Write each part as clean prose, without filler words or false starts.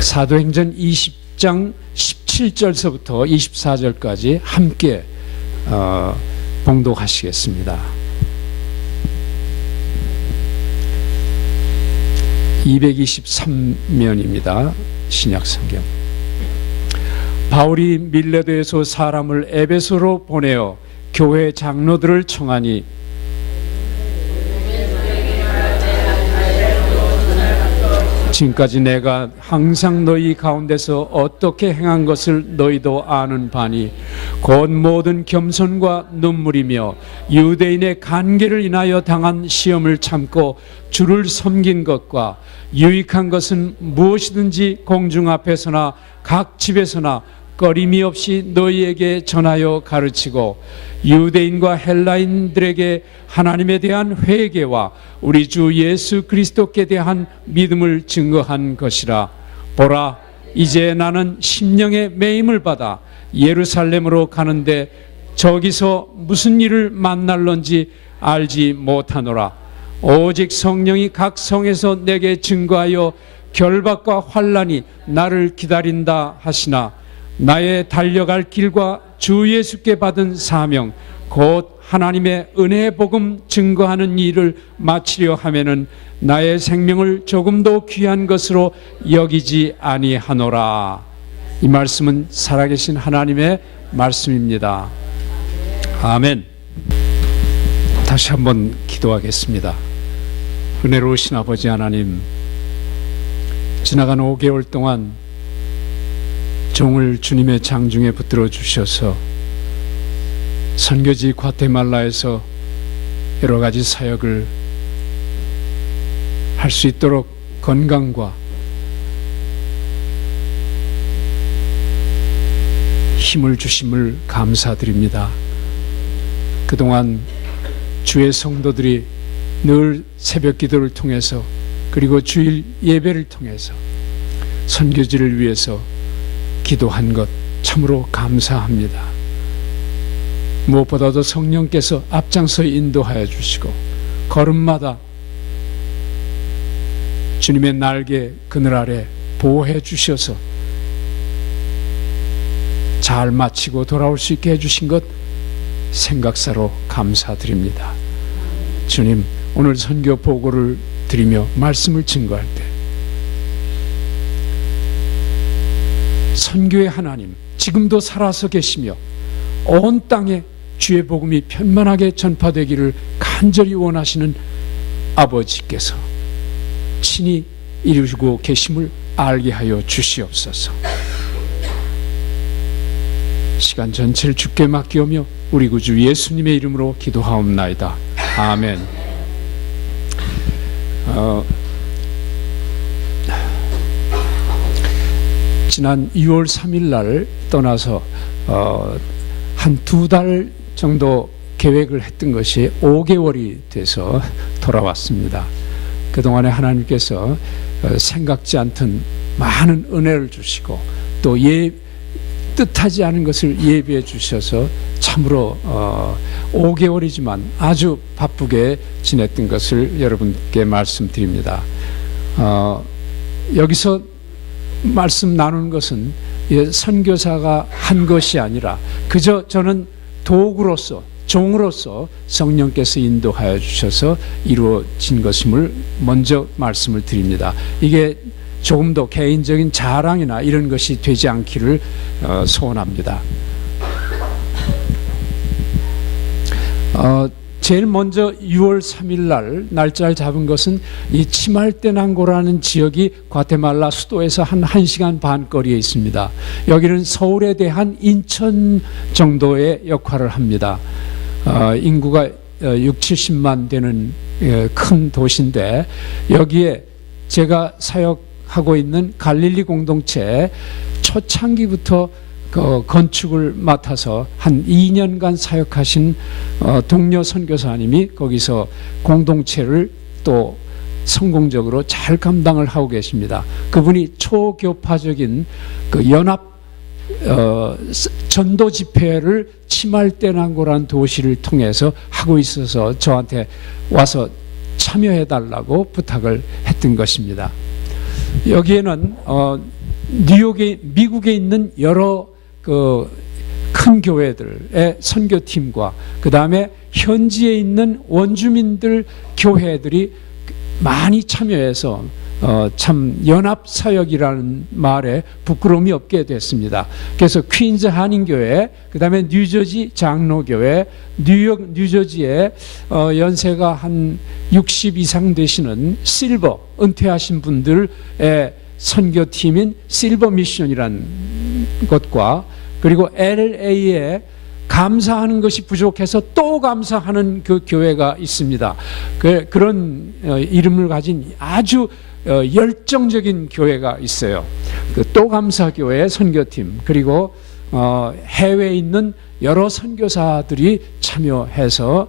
사도행전 20장 17절서부터 24절까지 함께 봉독하시겠습니다. 223면입니다. 신약성경. 바울이 밀레도에서 사람을 에베소로 보내어 교회 장로들을 청하니 지금까지 내가 항상 너희 가운데서 어떻게 행한 것을 너희도 아는 바니 곧 모든 겸손과 눈물이며 유대인의 간계를 인하여 당한 시험을 참고 주를 섬긴 것과 유익한 것은 무엇이든지 공중 앞에서나 각 집에서나 꺼림이 없이 너희에게 전하여 가르치고 유대인과 헬라인들에게 하나님에 대한 회개와 우리 주 예수 그리스도께 대한 믿음을 증거한 것이라. 보라, 이제 나는 심령의 매임을 받아 예루살렘으로 가는데 저기서 무슨 일을 만날런지 알지 못하노라. 오직 성령이 각 성에서 내게 증거하여 결박과 환난이 나를 기다린다 하시나 나의 달려갈 길과 주 예수께 받은 사명 곧 하나님의 은혜의 복음 증거하는 일을 마치려 하면은 나의 생명을 조금도 귀한 것으로 여기지 아니하노라. 이 말씀은 살아계신 하나님의 말씀입니다. 아멘. 다시 한번 기도하겠습니다. 은혜로우신 아버지 하나님, 지나간 5개월 동안 종을 주님의 장중에 붙들어 주셔서 선교지 과테말라에서 여러 가지 사역을 할 수 있도록 건강과 힘을 주심을 감사드립니다. 그동안 주의 성도들이 늘 새벽 기도를 통해서 그리고 주일 예배를 통해서 선교지를 위해서 기도한 것 참으로 감사합니다. 무엇보다도 성령께서 앞장서 인도하여 주시고 걸음마다 주님의 날개 그늘 아래 보호해 주셔서 잘 마치고 돌아올 수 있게 해주신 것 생각사로 감사드립니다. 주님, 오늘 선교 보고를 드리며 말씀을 증거할 때 선교의 하나님 지금도 살아서 계시며 온 땅에 주의 복음이 편만하게 전파되기를 간절히 원하시는 아버지께서 친히 이루시고 계심을 알게 하여 주시옵소서. 시간 전체를 주께 맡기오며 우리 구주 예수님의 이름으로 기도하옵나이다. 아멘. 지난 6월 3일 날 떠나서 한 2달 정도 계획을 했던 것이 5개월이 돼서 돌아왔습니다. 그동안에 하나님께서 생각지 않던 많은 은혜를 주시고 또 뜻하지 않은 것을 예비해 주셔서 참으로 5개월이지만 아주 바쁘게 지냈던 것을 여러분께 말씀드립니다. 여기서 말씀 나누는 것은 선교사가 한 것이 아니라 그저 저는 도구로서 종으로서 성령께서 인도하여 주셔서 이루어진 것임을 먼저 말씀을 드립니다. 이게 조금 더 개인적인 자랑이나 이런 것이 되지 않기를 소원합니다. 제일 먼저 6월 3일 날 날짜를 잡은 것은 이 치말테낭고라는 지역이 과테말라 수도에서 한 1시간 반 거리에 있습니다. 여기는 서울에 대한 인천 정도의 역할을 합니다. 인구가 60-70만 되는 큰 도시인데 여기에 제가 사역하고 있는 갈릴리 공동체 초창기부터 건축을 맡아서 한 2년간 사역하신 동료 선교사님이 거기서 공동체를 또 성공적으로 잘 감당을 하고 계십니다. 그분이 초교파적인 그 연합 전도 집회를 치말테낭고라는 도시를 통해서 하고 있어서 저한테 와서 참여해달라고 부탁을 했던 것입니다. 여기에는 미국에 있는 여러 큰 교회들의 선교팀과 그 다음에 현지에 있는 원주민들 교회들이 많이 참여해서 참 연합사역이라는 말에 부끄러움이 없게 됐습니다. 그래서 퀸즈 한인교회, 그 다음에 뉴저지 장로교회, 뉴저지에 연세가 한 60 이상 되시는 실버, 은퇴하신 분들의 선교팀인 실버 미션이라는 것과, 그리고 LA에 감사하는 것이 부족해서 또 감사하는 그 교회가 있습니다. 그런 이름을 가진 아주 열정적인 교회가 있어요. 또 감사교회 선교팀, 그리고 해외에 있는 여러 선교사들이 참여해서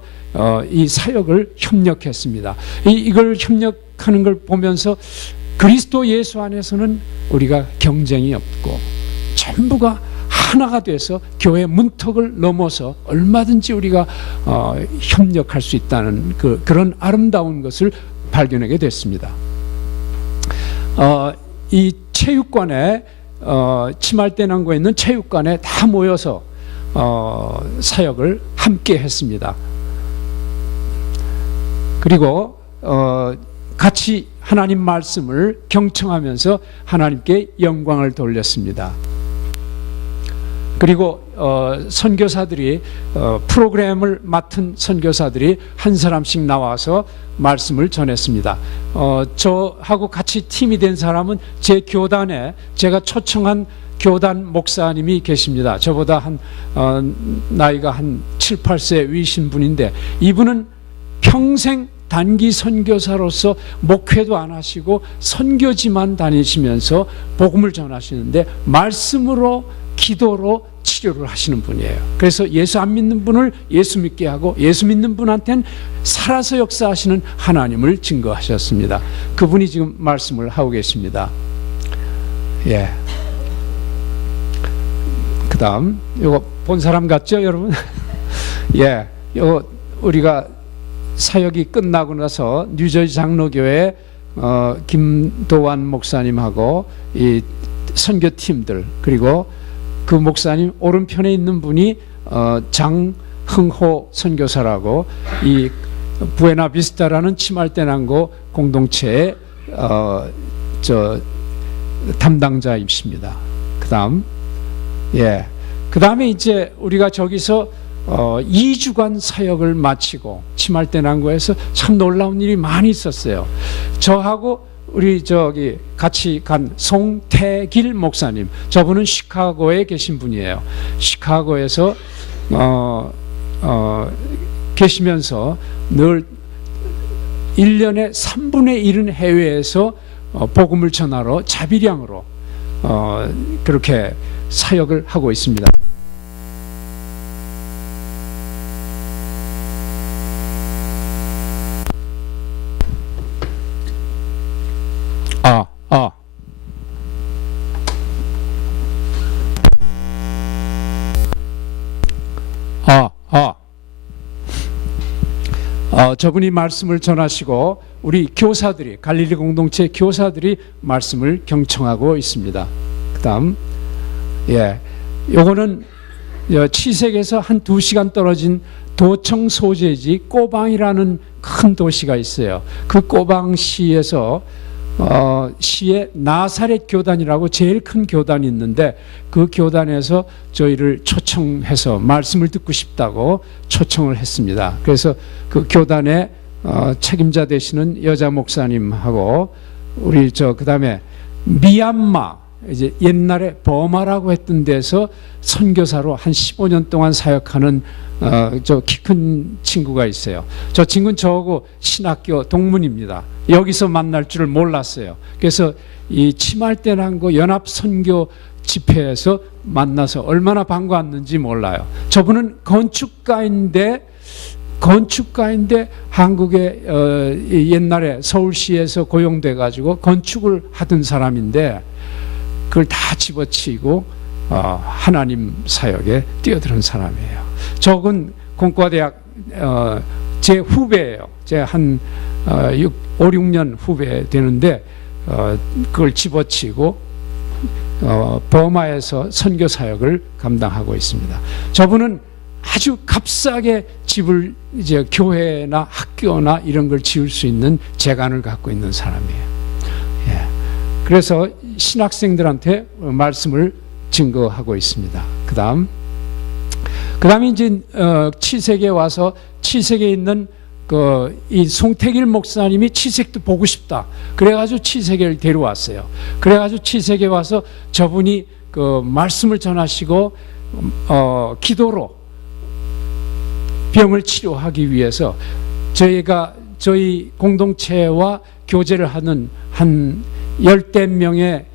이 사역을 협력했습니다. 이걸 협력하는 걸 보면서 그리스도 예수 안에서는 우리가 경쟁이 없고 전부가 하나가 돼서 교회 문턱을 넘어서 얼마든지 우리가 협력할 수 있다는 그런 아름다운 것을 발견하게 됐습니다. 이 체육관에 치말대난고에 있는 체육관에 다 모여서 사역을 함께 했습니다. 그리고 같이 하나님 말씀을 경청하면서 하나님께 영광을 돌렸습니다. 그리고 선교사들이 프로그램을 맡은 선교사들이 한 사람씩 나와서 말씀을 전했습니다. 저하고 같이 팀이 된 사람은 제 교단에 제가 초청한 교단 목사님이 계십니다. 저보다 나이가 한 7, 8세 위신 분인데, 이분은 평생 단기 선교사로서 목회도 안 하시고 선교지만 다니시면서 복음을 전하시는데 말씀으로, 기도로 치료를 하시는 분이에요. 그래서 예수 안 믿는 분을 예수 믿게 하고 예수 믿는 분한테는 살아서 역사하시는 하나님을 증거하셨습니다. 그분이 지금 말씀을 하고 계십니다. 예. 그 다음 이거 본 사람 같죠 여러분? 예. 이거 우리가 사역이 끝나고 나서 뉴저지 장로교회 김도환 목사님하고 이 선교팀들, 그리고 그 목사님 오른편에 있는 분이 장흥호 선교사라고 이 부에나비스타라는 치말대난고 공동체의 담당자이십니다. 그다음 그다음에 이제 우리가 저기서 2주간 사역을 마치고 치말대난고에서 참 놀라운 일이 많이 있었어요. 저하고 우리 같이 간 송태길 목사님, 저분은 시카고에 계신 분이에요. 시카고에서 계시면서 늘 1년에 3분의 1은 해외에서 복음을 전하러 자비량으로 그렇게 사역을 하고 있습니다. 저분이 말씀을 전하시고 우리 교사들이, 갈릴리 공동체 교사들이 말씀을 경청하고 있습니다. 그 다음 요거는 치색에서 한 2시간 떨어진 도청 소재지 꼬방이라는 큰 도시가 있어요. 그 꼬방시에서 시에 나사렛 교단이라고 제일 큰 교단이 있는데, 그 교단에서 저희를 초청해서 말씀을 듣고 싶다고 초청을 했습니다. 그래서 그 교단의 책임자 되시는 여자 목사님하고 우리 그다음에 미얀마, 이제 옛날에 버마라고 했던 데서 선교사로 한 15년 동안 사역하는 키 큰 친구가 있어요. 저 친구는 저하고 신학교 동문입니다. 여기서 만날 줄을 몰랐어요. 그래서 이 치말대난고 연합 선교 집회에서 만나서 얼마나 반가웠는지 몰라요. 저분은 건축가인데 한국의 옛날에 서울시에서 고용돼 가지고 건축을 하던 사람인데 그걸 다 집어치고 하나님 사역에 뛰어드는 사람이에요. 저건 공과대학 제 후배예요. 제 한 5, 6년 후배 되는데 그걸 집어치고 버마에서 선교 사역을 감당하고 있습니다. 저분은 아주 값싸게 집을 이제 교회나 학교나 이런 걸 지을 수 있는 재간을 갖고 있는 사람이에요. 예. 그래서 신학생들한테 말씀을 증거하고 있습니다. 그다음에 이제 칠색에 와서 칠색에 있는 이 송태길 목사님이 칠색도 보고 싶다. 그래가지고 칠색을 데려왔어요. 그래가지고 칠색에 와서 저분이 그 말씀을 전하시고 기도로 병을 치료하기 위해서 저희 공동체와 교제를 하는 한 10대 명의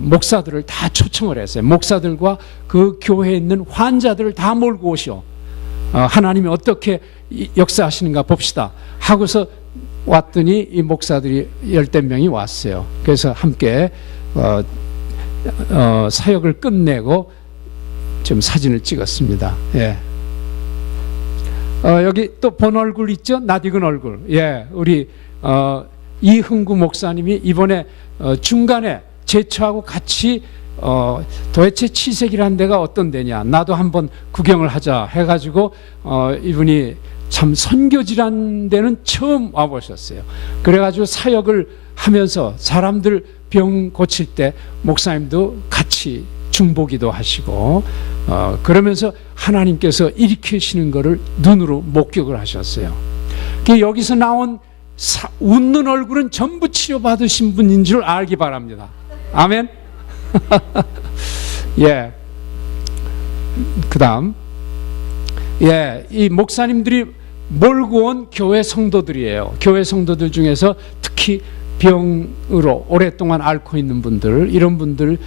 목사들을 다 초청을 했어요. 목사들과 그 교회에 있는 환자들을 다 몰고 오시오. 하나님이 어떻게 역사하시는가 봅시다 하고서 왔더니 이 목사들이 10대 명이 왔어요. 그래서 함께 사역을 끝내고 좀 사진을 찍었습니다. 예. 여기 또 본 얼굴 있죠? 낯익은 얼굴. 예, 우리 이흥구 목사님이 이번에 중간에 제처하고 같이 도대체 칠색이라는 데가 어떤 데냐, 나도 한번 구경을 하자 해가지고 이분이 참 선교지라는 데는 처음 와보셨어요. 그래가지고 사역을 하면서 사람들 병 고칠 때 목사님도 같이 중보기도 하시고 그러면서 하나님께서 일으키시는 것을 눈으로 목격을 하셨어요. 여기서 나온 웃는 얼굴은 전부 치료받으신 분인 줄 알기 바랍니다. 아멘. 예. 그다음, 예, 이 목사님들이 몰고 온 교회 성도들이에요. 교회 성도들 중에서 특히 병으로 오랫동안 앓고 있는 분들, 이런 분들,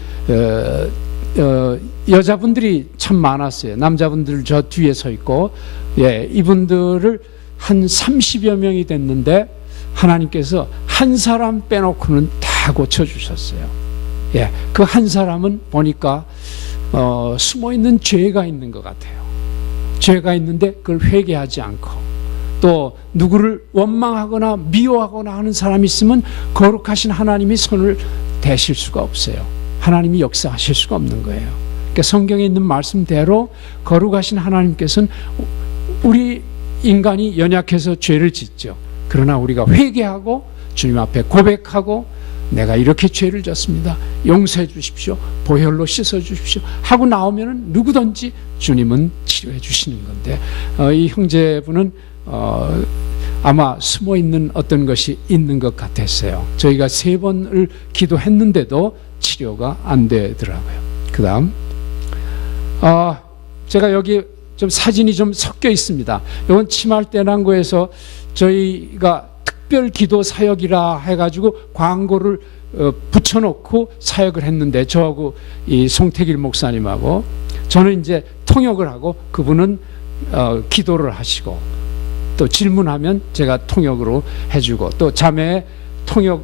여자분들이 참 많았어요. 남자분들 저 뒤에 서 있고, 예, 이분들을 한 30여 명이 됐는데 하나님께서 한 사람 빼놓고는 다 고쳐주셨어요. 예, 그 한 사람은 보니까 숨어있는 죄가 있는 것 같아요. 죄가 있는데 그걸 회개하지 않고, 또 누구를 원망하거나 미워하거나 하는 사람이 있으면 거룩하신 하나님이 손을 대실 수가 없어요. 하나님이 역사하실 수가 없는 거예요. 그러니까 성경에 있는 말씀대로 거룩하신 하나님께서는 우리 인간이 연약해서 죄를 짓죠. 그러나 우리가 회개하고 주님 앞에 고백하고 내가 이렇게 죄를 졌습니다, 용서해 주십시오, 보혈로 씻어 주십시오 하고 나오면 누구든지 주님은 치료해 주시는 건데, 이 형제분은 아마 숨어있는 어떤 것이 있는 것 같았어요. 저희가 3번을 기도했는데도 치료가 안 되더라고요. 그 다음, 제가 여기 좀 사진이 좀 섞여 있습니다. 이건 치말대난고에서 저희가 특별 기도 사역이라 해가지고 광고를 붙여놓고 사역을 했는데, 저하고 이 송태길 목사님하고 저는 이제 통역을 하고 그분은 기도를 하시고, 또 질문하면 제가 통역으로 해주고, 또 자매 통역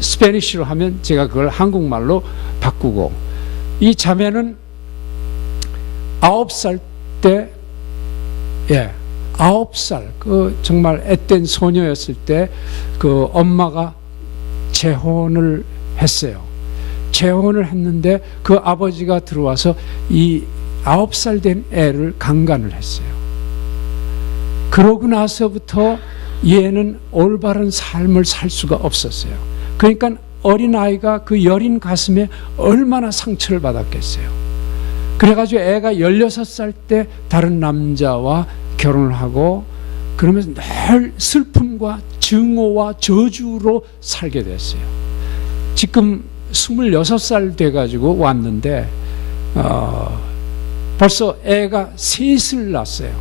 스페니쉬로 하면 제가 그걸 한국말로 바꾸고. 이 자매는 9살 때, 예, 9살, 그 정말 앳된 소녀였을 때 그 엄마가 재혼을 했어요. 재혼을 했는데 그 아버지가 들어와서 이 9살 된 애를 강간을 했어요. 그러고 나서부터 얘는 올바른 삶을 살 수가 없었어요. 그러니까 어린아이가 그 여린 가슴에 얼마나 상처를 받았겠어요. 그래가지고 애가 16살 때 다른 남자와 결혼을 하고, 그러면서 늘 슬픔과 증오와 저주로 살게 됐어요. 지금 26살 돼가지고 왔는데 벌써 애가 셋을 낳았어요.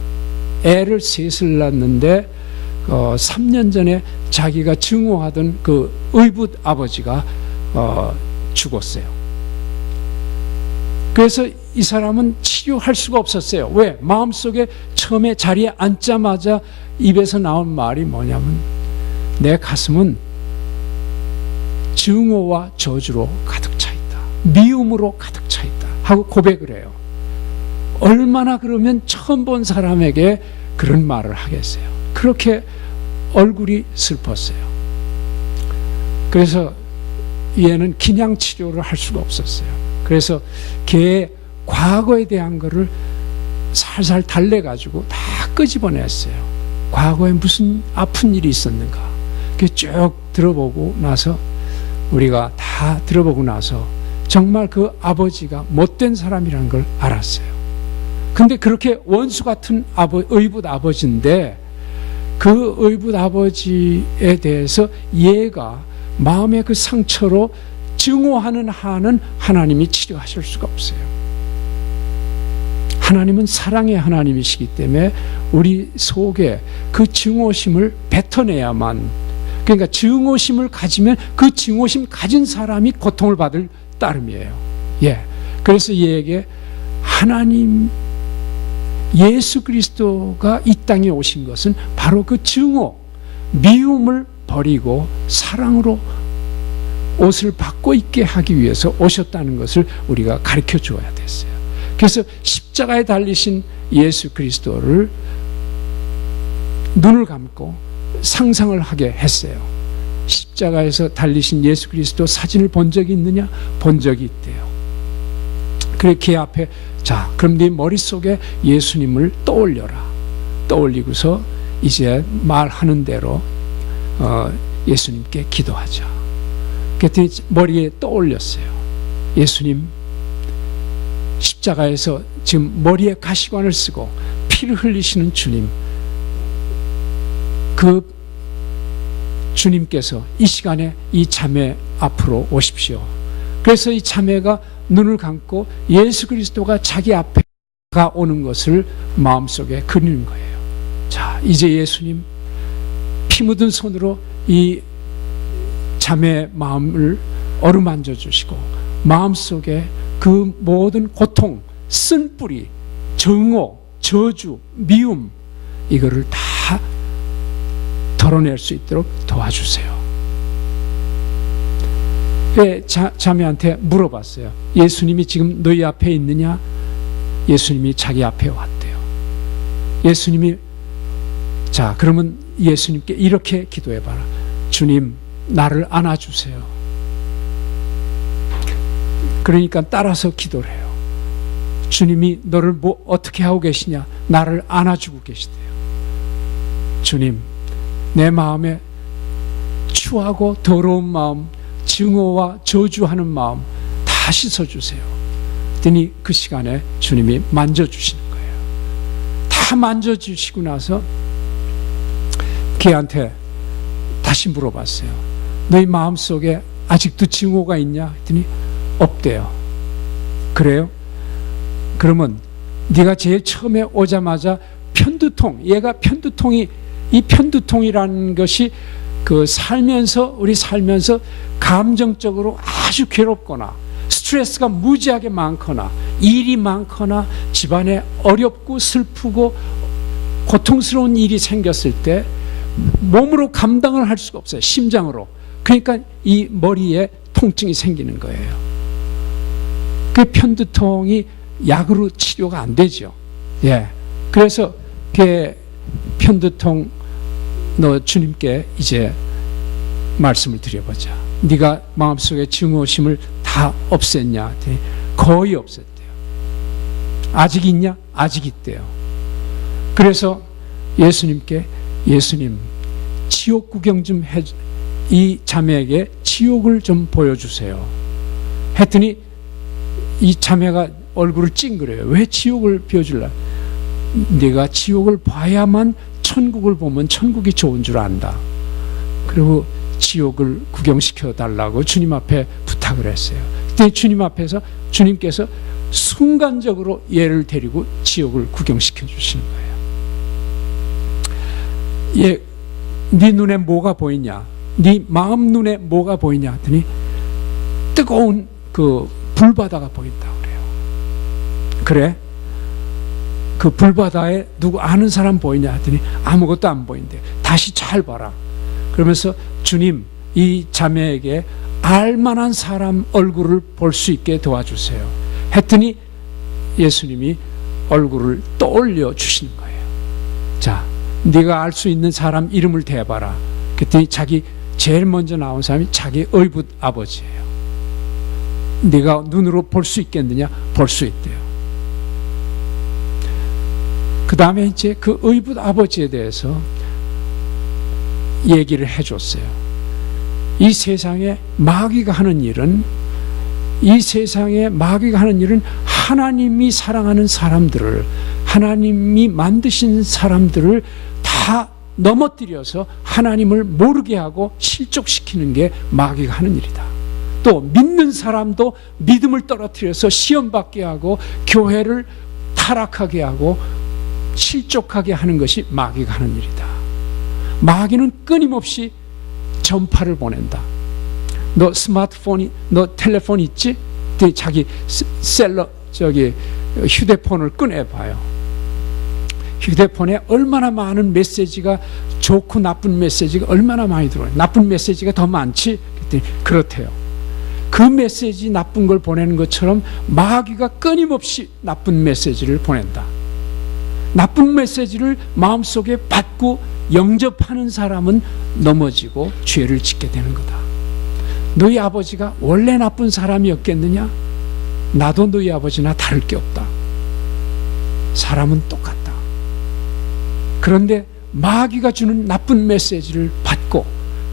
애를 셋을 낳았는데 3년 전에 자기가 증오하던 그 의붓 아버지가 죽었어요. 그래서 이 사람은 치료할 수가 없었어요. 왜? 마음속에 처음에 자리에 앉자마자 입에서 나온 말이 뭐냐면, 내 가슴은 증오와 저주로 가득 차 있다, 미움으로 가득 차 있다 하고 고백을 해요. 얼마나 그러면 처음 본 사람에게 그런 말을 하겠어요. 그렇게 얼굴이 슬펐어요. 그래서 얘는 기냥 치료를 할 수가 없었어요. 그래서 걔의 과거에 대한 거를 살살 달래가지고 다 끄집어냈어요. 과거에 무슨 아픈 일이 있었는가. 쭉 들어보고 나서, 우리가 다 들어보고 나서 정말 그 아버지가 못된 사람이라는 걸 알았어요. 근데 그렇게 원수 같은 의붓 아버지인데, 그 의붓 아버지에 대해서 얘가 마음의 그 상처로 증오하는 한은 하나님이 치료하실 수가 없어요. 하나님은 사랑의 하나님이시기 때문에 우리 속에 그 증오심을 뱉어내야만, 그러니까 증오심을 가지면 그 증오심 가진 사람이 고통을 받을 따름이에요. 예. 그래서 얘에게 하나님 예수 그리스도가 이 땅에 오신 것은 바로 그 증오, 미움을 버리고 사랑으로 옷을 바꿔 입게 하기 위해서 오셨다는 것을 우리가 가르쳐 주어야 됐어요. 그래서 십자가에 달리신 예수 그리스도를 눈을 감고 상상을 하게 했어요. 십자가에서 달리신 예수 그리스도 사진을 본 적이 있느냐? 본 적이 있대요. 그래 걔 앞에, 자, 그럼 네 머릿속에 예수님을 떠올려라. 떠올리고서 이제 말하는 대로 예수님께 기도하자. 그랬더니 머리에 떠올렸어요. 예수님, 십자가에서 지금 머리에 가시관을 쓰고 피를 흘리시는 주님, 그 주님께서 이 시간에 이 자매 앞으로 오십시오. 그래서 이 자매가 눈을 감고 예수 그리스도가 자기 앞에 오는 것을 마음속에 그리는 거예요. 자, 이제 예수님 피 묻은 손으로 이 자매의 마음을 어루만져 주시고 마음속에 그 모든 고통, 쓴뿌리, 증오, 저주, 미움, 이거를 다 덜어낼 수 있도록 도와주세요. 자매한테 물어봤어요. 예수님이 지금 너희 앞에 있느냐? 예수님이 자기 앞에 왔대요. 예수님이, 자, 그러면 예수님께 이렇게 기도해봐라. 주님, 나를 안아주세요. 그러니까 따라서 기도를 해요. 주님이 너를 뭐 어떻게 하고 계시냐? 나를 안아주고 계시대요. 주님, 내 마음에 추하고 더러운 마음, 증오와 저주하는 마음 다 씻어주세요. 그랬더니 그 시간에 주님이 만져주시는 거예요. 다 만져주시고 나서 걔한테 다시 물어봤어요. 너희 마음속에 아직도 증오가 있냐? 했더니 없대요. 그래요? 그러면 네가 제일 처음에 오자마자 편두통, 얘가 편두통이, 이 편두통이라는 것이 그 우리 살면서 감정적으로 아주 괴롭거나 스트레스가 무지하게 많거나 일이 많거나 집안에 어렵고 슬프고 고통스러운 일이 생겼을 때 몸으로 감당을 할 수가 없어요. 심장으로. 그러니까 이 머리에 통증이 생기는 거예요. 그 편두통이 약으로 치료가 안 되죠. 예. 그래서 그 편두통 너 주님께 이제 말씀을 드려보자. 네가 마음속에 증오심을 다 없앴냐? 거의 없앴대요. 아직 있냐? 아직 있대요. 그래서 예수님께, 예수님 지옥 구경 좀 이 자매에게 지옥을 좀 보여주세요. 했더니 이 자매가 얼굴을 찡그려요. 왜 지옥을 보여줄라? 네가 지옥을 봐야만 천국을 보면 천국이 좋은 줄 안다. 그리고 지옥을 구경시켜 달라고 주님 앞에 부탁을 했어요. 그때 주님 앞에서 주님께서 순간적으로 얘를 데리고 지옥을 구경시켜 주시는 거예요. 얘, 네 눈에 뭐가 보이냐? 네 마음 눈에 뭐가 보이냐? 했더니 뜨거운 그 불바다가 보인다고 그래요. 그래? 그 불바다에 누구 아는 사람 보이냐? 했더니 아무것도 안 보인대. 다시 잘 봐라. 그러면서 주님, 이 자매에게 알만한 사람 얼굴을 볼 수 있게 도와주세요. 했더니 예수님이 얼굴을 떠올려 주시는 거예요. 자, 네가 알 수 있는 사람 이름을 대봐라. 그랬더니 제일 먼저 나온 사람이 자기 의붓 아버지예요. 네가 눈으로 볼 수 있겠느냐? 볼 수 있대요. 그 다음에 이제 그 의붓 아버지에 대해서 얘기를 해줬어요. 이 세상에 마귀가 하는 일은 하나님이 사랑하는 사람들을, 하나님이 만드신 사람들을 다 넘어뜨려서 하나님을 모르게 하고 실족시키는 게 마귀가 하는 일이다. 또 믿는 사람도 믿음을 떨어뜨려서 시험받게 하고 교회를 타락하게 하고 실족하게 하는 것이 마귀가 하는 일이다. 마귀는 끊임없이 전파를 보낸다. 너 스마트폰이, 너 텔레폰 있지? 자기 휴대폰을 꺼내봐요. 휴대폰에 얼마나 많은 메시지가, 좋고 나쁜 메시지가 얼마나 많이 들어와요. 나쁜 메시지가 더 많지? 그랬더니 그렇대요. 그 메시지, 나쁜 걸 보내는 것처럼 마귀가 끊임없이 나쁜 메시지를 보낸다. 나쁜 메시지를 마음속에 받고 영접하는 사람은 넘어지고 죄를 짓게 되는 거다. 너희 아버지가 원래 나쁜 사람이었겠느냐? 나도 너희 아버지나 다를 게 없다. 사람은 똑같다. 그런데 마귀가 주는 나쁜 메시지를 받고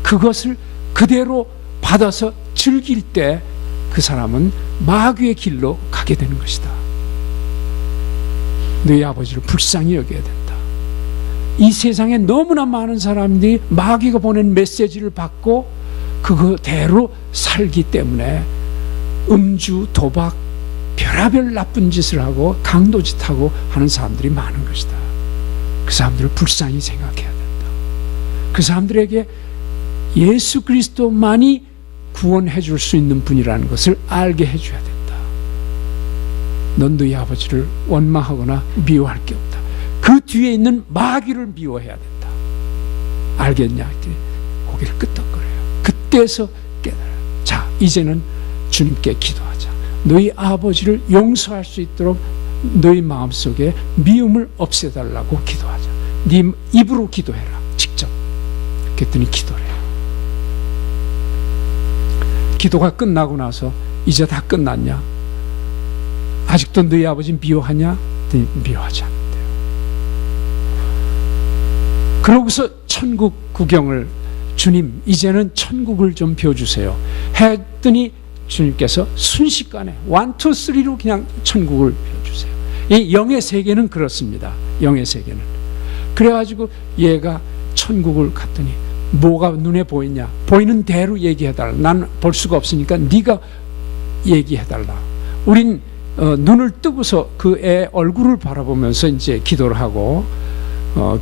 그것을 그대로 받아서 즐길 때 그 사람은 마귀의 길로 가게 되는 것이다. 너희 아버지를 불쌍히 여겨야 된다. 이 세상에 너무나 많은 사람들이 마귀가 보낸 메시지를 받고 그거대로 살기 때문에 음주, 도박, 별의별 나쁜 짓을 하고 강도짓하고 하는 사람들이 많은 것이다. 그 사람들을 불쌍히 생각해야 된다. 그 사람들에게 예수 그리스도만이 구원해 줄 수 있는 분이라는 것을 알게 해줘야 된다. 넌 너희 아버지를 원망하거나 미워할 게 없다. 그 뒤에 있는 마귀를 미워해야 된다. 알겠냐? 고개를 끄덕거려요. 그때서 깨달아요. 자, 이제는 주님께 기도하자. 너희 아버지를 용서할 수 있도록 너희 마음속에 미움을 없애달라고 기도하자. 네 입으로 기도해라. 직접. 그랬더니 기도를 해요. 기도가 끝나고 나서 이제 다 끝났냐? 아직도 너희 아버지 미워하냐? 미워하지 않는데요. 그러고서 천국 구경을, 주님 이제는 천국을 좀 펴주세요 했더니 주님께서 순식간에 1, 2, 3로 그냥 천국을 펴주세요. 이 영의 세계는 그렇습니다. 영의 세계는. 그래가지고 얘가 천국을 갔더니 뭐가 눈에 보이냐? 보이는 대로 얘기해달라. 난 볼 수가 없으니까 네가 얘기해달라. 우린 눈을 뜨고서 그 애 얼굴을 바라보면서 이제 기도를 하고,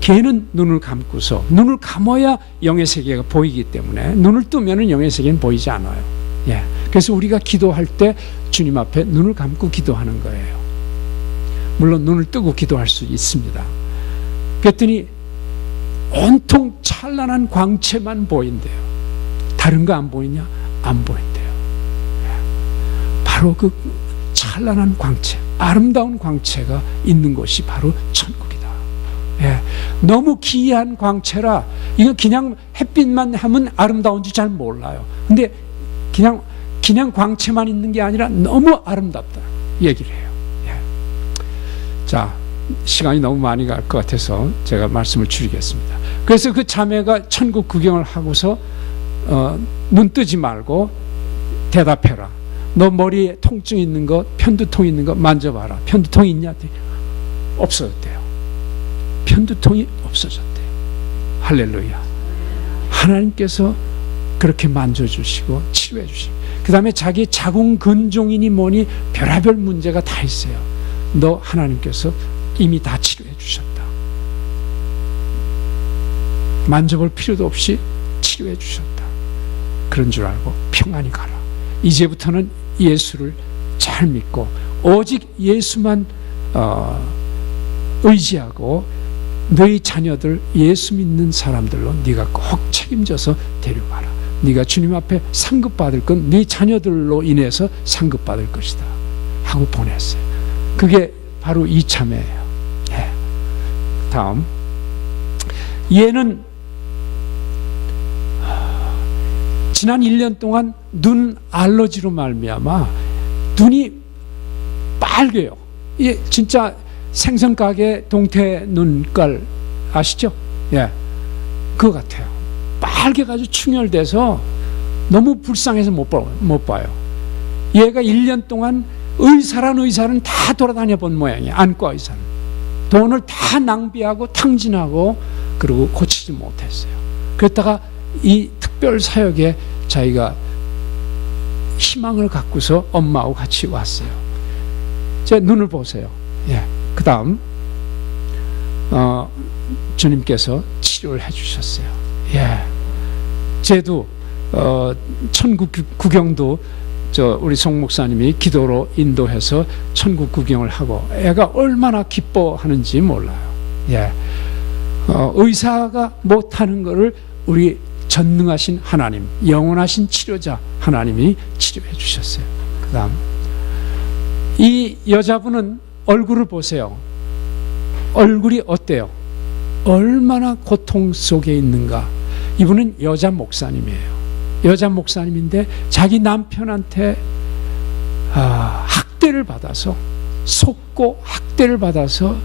걔는 눈을 감고서, 눈을 감아야 영의 세계가 보이기 때문에 눈을 뜨면은 영의 세계는 보이지 않아요. 예. 그래서 우리가 기도할 때 주님 앞에 눈을 감고 기도하는 거예요. 물론 눈을 뜨고 기도할 수 있습니다. 그랬더니 온통 찬란한 광채만 보인대요. 다른 거 안 보이냐? 안 보인대요. 바로 그 찬란한 광채, 아름다운 광채가 있는 곳이 바로 천국이다. 예. 너무 기이한 광채라 이거 그냥 햇빛만 하면 아름다운지 잘 몰라요. 근데 그냥 광채만 있는 게 아니라 너무 아름답다 얘기를 해요. 예. 자, 시간이 너무 많이 갈 것 같아서 제가 말씀을 줄이겠습니다. 그래서 그 자매가 천국 구경을 하고서 눈 뜨지 말고 대답해라. 너 머리에 통증 있는 거, 편두통 있는 거 만져봐라. 편두통 있냐? 없어졌대요. 편두통이 없어졌대요. 할렐루야. 하나님께서 그렇게 만져주시고 치료해 주시고, 그 다음에 자기 자궁근종이니 뭐니 별의별 문제가 다 있어요. 너 하나님께서 이미 다 치료해 주셨다. 만져볼 필요도 없이 치료해 주셨다. 그런 줄 알고 평안히 가라. 이제부터는 예수를 잘 믿고 오직 예수만 의지하고 너희 자녀들 예수 믿는 사람들로 네가 꼭 책임져서 데려가라. 네가 주님 앞에 상급받을 건 네 자녀들로 인해서 상급받을 것이다 하고 보냈어요. 그게 바로 이 참회예요. 예. 다음, 얘는 지난 1년 동안 눈 알러지로 말미암아 눈이 빨개요. 이 진짜 생선 가게 동태 눈깔 아시죠? 예, 그거 같아요. 빨개가지고 충혈돼서 너무 불쌍해서 못 봐요. 얘가 1년 동안 의사는 다 돌아다녀 본 모양이에요. 안과 의사는 돈을 다 낭비하고 탕진하고 그리고 고치지 못했어요. 그랬다가 이 특별 사역에 자기가 희망을 갖고서 엄마하고 같이 왔어요. 제 눈을 보세요. 예. 그 다음 주님께서 치료를 해주셨어요. 예. 쟤도 천국 구경도 우리 송 목사님이 기도로 인도해서 천국 구경을 하고 애가 얼마나 기뻐하는지 몰라요. 예. 의사가 못하는 것을 우리 전능하신 하나님, 영원하신 치료자 하나님이 치료해 주셨어요. 그 다음 이 여자분은 얼굴을 보세요. 얼굴이 어때요? 얼마나 고통 속에 있는가. 이분은 여자 목사님이에요. 여자 목사님인데 자기 남편한테 학대를 받아서, 속고 학대를 받아서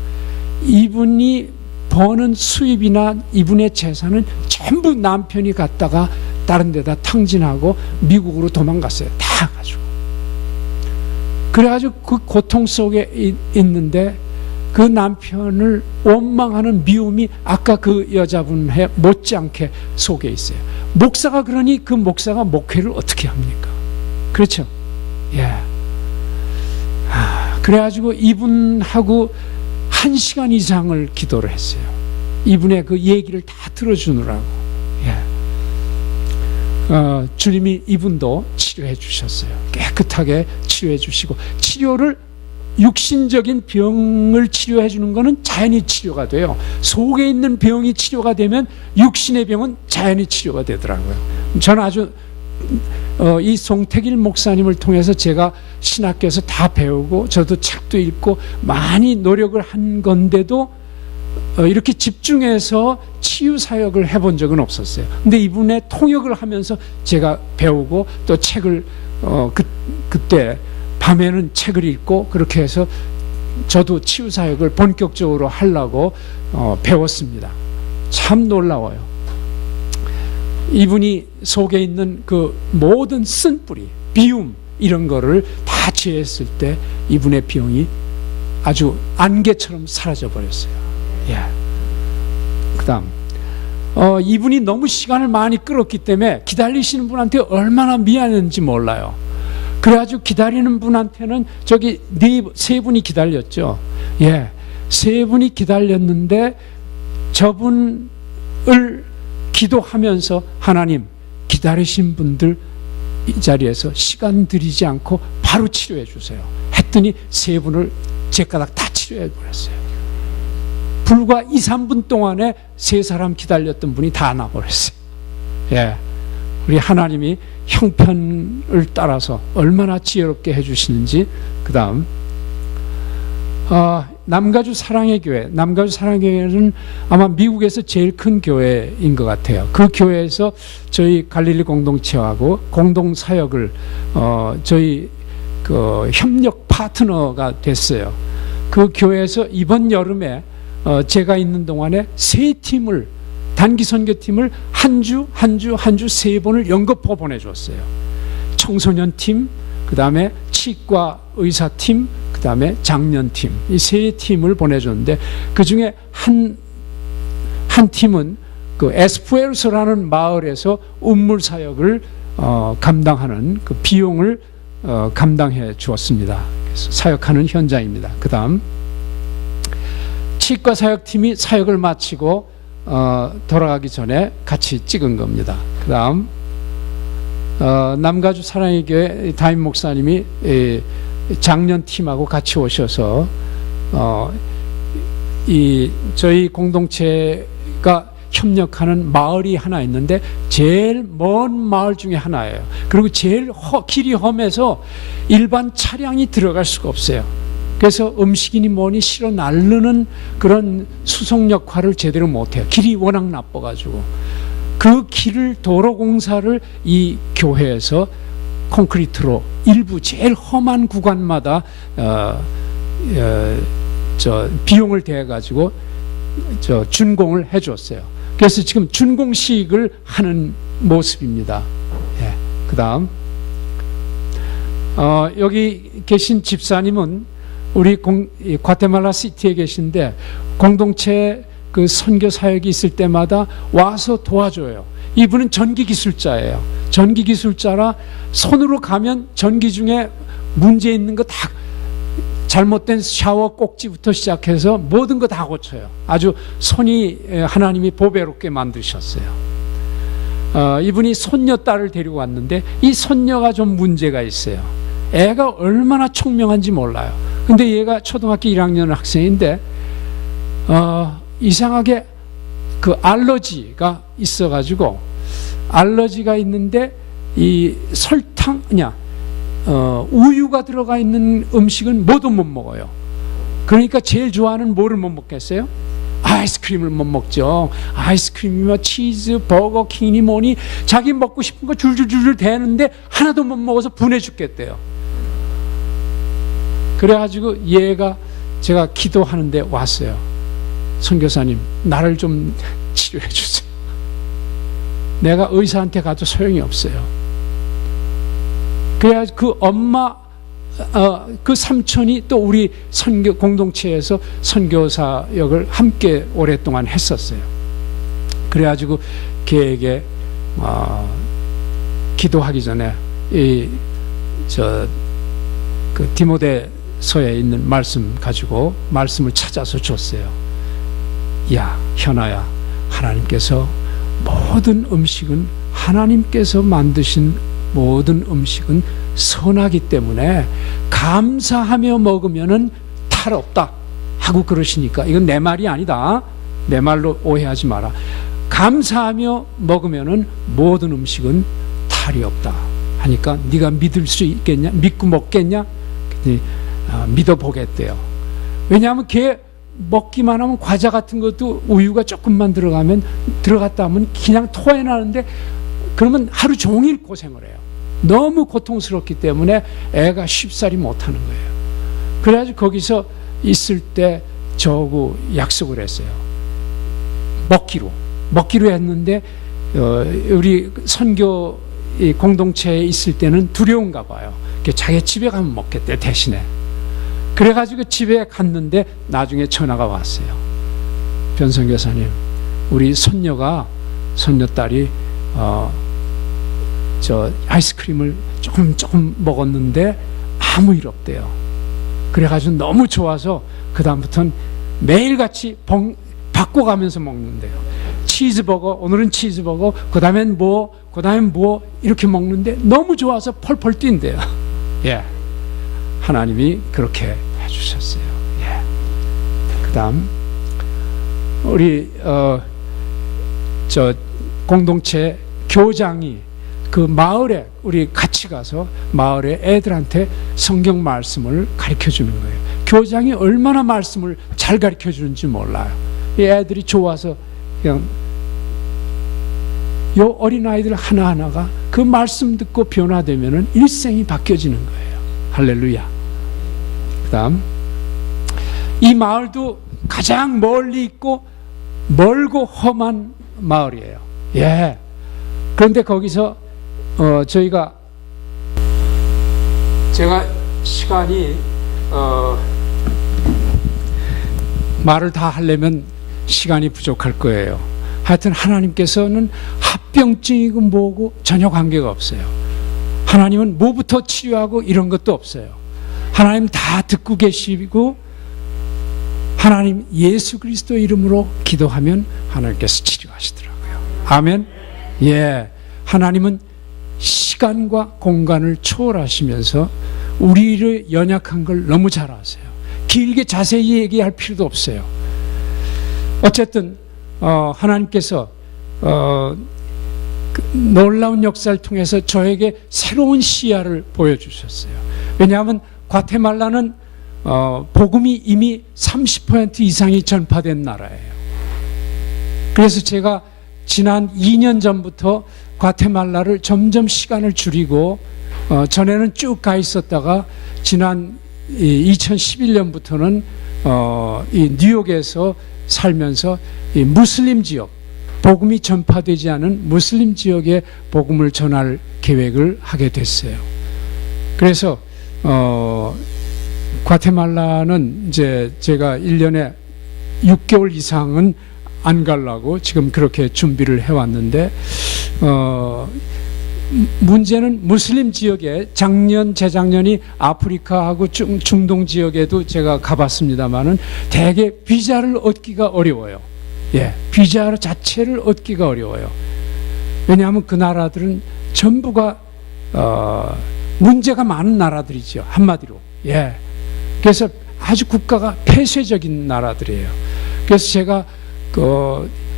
이분이 버는 수입이나 이분의 재산은 전부 남편이 갖다가 다른 데다 탕진하고 미국으로 도망갔어요. 다 가지고. 그래가지고 그 고통 속에 있는데 그 남편을 원망하는 미움이 아까 그 여자분의 못지않게 속에 있어요. 목사가 그러니 그 목사가 목회를 어떻게 합니까? 그렇죠? 예. 그래가지고 이분하고 1시간 이상을 기도를 했어요. 이분의 그 얘기를 다 들어주느라고. 예. 주님이 이분도 치료해 주셨어요. 깨끗하게 치료해 주시고, 치료를 육신적인 병을 치료해 주는 것은 자연히 치료가 돼요. 속에 있는 병이 치료가 되면 육신의 병은 자연히 치료가 되더라고요. 저는 아주 이 송택일 목사님을 통해서 제가 신학교에서 다 배우고 저도 책도 읽고 많이 노력을 한 건데도 이렇게 집중해서 치유 사역을 해본 적은 없었어요. 근데 이분의 통역을 하면서 제가 배우고 또 책을 그때 밤에는 책을 읽고 그렇게 해서 저도 치유 사역을 본격적으로 하려고 배웠습니다. 참 놀라워요. 이분이 속에 있는 그 모든 쓴뿌리, 비움 이런 거를 다 제했을 때 이분의 병이 아주 안개처럼 사라져 버렸어요. 예. 그다음 이분이 너무 시간을 많이 끌었기 때문에 기다리시는 분한테 얼마나 미안한지 몰라요. 그래가지고 기다리는 분한테는 저기 세 분이 기다렸죠. 예, 세 분이 기다렸는데 저분을 기도하면서 하나님, 기다리신 분들 이 자리에서 시간 들이지 않고 바로 치료해 주세요 했더니 세 분을 제 가닥 다 치료해 버렸어요. 불과 2, 3분 동안에 세 사람 기다렸던 분이 다 나버렸어요. 예, 우리 하나님이 형편을 따라서 얼마나 지혜롭게 해주시는지. 그 다음 남가주 사랑의 교회. 남가주 사랑의 교회는 아마 미국에서 제일 큰 교회인 것 같아요. 그 교회에서 저희 갈릴리 공동체하고 공동 사역을 저희 그 협력 파트너가 됐어요. 그 교회에서 이번 여름에 제가 있는 동안에 세 팀을, 단기 선교팀을 한 주 세 번을 연거푸 보내줬어요. 청소년 팀, 그 다음에 치과 의사 팀, 그 다음에 장년 팀, 이 세 팀을 보내줬는데 그 중에 한 팀은 그 에스푸에르소라는 마을에서 운물 사역을 감당하는 그 비용을 감당해 주었습니다. 그래서 사역하는 현장입니다. 그 다음 치과 사역팀이 사역을 마치고 돌아가기 전에 같이 찍은 겁니다. 그 다음 남가주 사랑의 교회 담임 목사님이 장년팀하고 같이 오셔서 저희 공동체가 협력하는 마을이 하나 있는데 제일 먼 마을 중에 하나예요. 그리고 제일 길이 험해서 일반 차량이 들어갈 수가 없어요. 그래서 음식이니 뭐니 실어 나르는 그런 수송 역할을 제대로 못해요. 길이 워낙 나빠가지고 그 길을, 도로 공사를 이 교회에서 콘크리트로 일부 제일 험한 구간마다 비용을 대해 가지고 준공을 해줬어요. 그래서 지금 준공식을 하는 모습입니다. 예. 그다음 여기 계신 집사님은 우리 과테말라 시티에 계신데 공동체 그 선교 사역이 있을 때마다 와서 도와줘요. 이분은 전기 기술자예요. 전기 기술자라 손으로 가면 전기 중에 문제 있는 거 다, 잘못된 샤워 꼭지부터 시작해서 모든 거 다 고쳐요. 아주 손이 하나님이 보배롭게 만드셨어요. 이분이 손녀딸을 데리고 왔는데 이 손녀가 좀 문제가 있어요. 애가 얼마나 총명한지 몰라요. 근데 얘가 초등학교 1학년 학생인데 이상하게 그 알러지가 있어가지고 알러지가 있는데 이 설탕 우유가 들어가 있는 음식은 뭐도 못 먹어요. 그러니까 제일 좋아하는 뭐를 못 먹겠어요? 아이스크림을 못 먹죠. 아이스크림이며 치즈, 버거, 킹이 뭐니 자기 먹고 싶은 거 줄줄줄 대는데 하나도 못 먹어서 분해 죽겠대요. 그래가지고 얘가 제가 기도하는데 왔어요. 선교사님, 나를 좀 치료해 주세요. 내가 의사한테 가도 소용이 없어요. 그래야지 그 엄마, 그 삼촌이 또 우리 선교 공동체에서 선교사역을 함께 오랫동안 했었어요. 그래가지고 걔에게 기도하기 전에 그 디모데서에 있는 말씀 가지고 말씀을 찾아서 줬어요. 야, 현아야, 하나님께서 모든 음식은 하나님께서 만드신 모든 음식은 선하기 때문에 감사하며 먹으면은 탈 없다 하고 그러시니까 이건 내 말이 아니다. 내 말로 오해하지 마라. 감사하며 먹으면은 모든 음식은 탈이 없다 하니까 네가 믿을 수 있겠냐? 믿고 먹겠냐? 믿어보겠대요. 왜냐하면 걔 먹기만 하면 과자 같은 것도 우유가 조금만 들어갔다 하면 그냥 토해나는데 그러면 하루 종일 고생을 해요. 너무 고통스럽기 때문에 애가 쉽사리 못하는 거예요. 그래가지고 거기서 있을 때 저하고 약속을 했어요. 먹기로 했는데 우리 선교 공동체에 있을 때는 두려운가 봐요. 자기 집에 가면 먹겠대 대신에. 그래가지고 집에 갔는데 나중에 전화가 왔어요. 변선교사님, 우리 손녀딸이 아이스크림을 조금 먹었는데 아무 일 없대요. 그래가지고 너무 좋아서 그 다음부터는 매일같이 바꿔가면서 먹는데요. 치즈버거, 오늘은 치즈버거, 그 다음엔 뭐 이렇게 먹는데 너무 좋아서 펄펄 뛴대요. 예, 하나님이 그렇게 해주셨어요. 예. 그 다음 우리 공동체 교장이 그 마을에 우리 같이 가서 마을에 애들한테 성경 말씀을 가르쳐 주는 거예요. 교장이 얼마나 말씀을 잘 가르쳐 주는지 몰라요. 이 애들이 좋아서 그냥 요 어린아이들 하나하나가 그 말씀 듣고 변화되면은 일생이 바뀌어지는 거예요. 할렐루야. 그 다음 이 마을도 가장 멀리 있고 멀고 험한 마을이에요. 예. 그런데 거기서 제가 시간이 말을 다 하려면 시간이 부족할 거예요. 하여튼 하나님께서는 합병증이고 뭐고 전혀 관계가 없어요. 하나님은 뭐부터 치료하고 이런 것도 없어요. 하나님 다 듣고 계시고 하나님 예수 그리스도 이름으로 기도하면 하나님께서 치료하시더라고요. 아멘. 예, 하나님은 시간과 공간을 초월하시면서 우리를 연약한 걸 너무 잘 아세요. 길게 자세히 얘기할 필요도 없어요. 어쨌든 하나님께서 놀라운 역사를 통해서 저에게 새로운 시야를 보여주셨어요. 왜냐하면 과테말라는 복음이 이미 30% 이상이 전파된 나라예요. 그래서 제가 지난 2년 전부터 과테말라를 점점 시간을 줄이고 전에는 쭉 가 있었다가 지난 2011년부터는 이 뉴욕에서 살면서 이 무슬림 지역, 복음이 전파되지 않은 무슬림 지역에 복음을 전할 계획을 하게 됐어요. 그래서 과테말라는 이제 제가 1년에 6개월 이상은 안 가려고 지금 그렇게 준비를 해왔는데, 문제는 무슬림 지역에 작년, 재작년이 아프리카하고 중동 지역에도 제가 가봤습니다만은 대개 비자를 얻기가 어려워요. 예, 비자 자체를 얻기가 어려워요. 왜냐하면 그 나라들은 전부가 문제가 많은 나라들이죠. 한마디로. 예. 그래서 아주 국가가 폐쇄적인 나라들이에요. 그래서 제가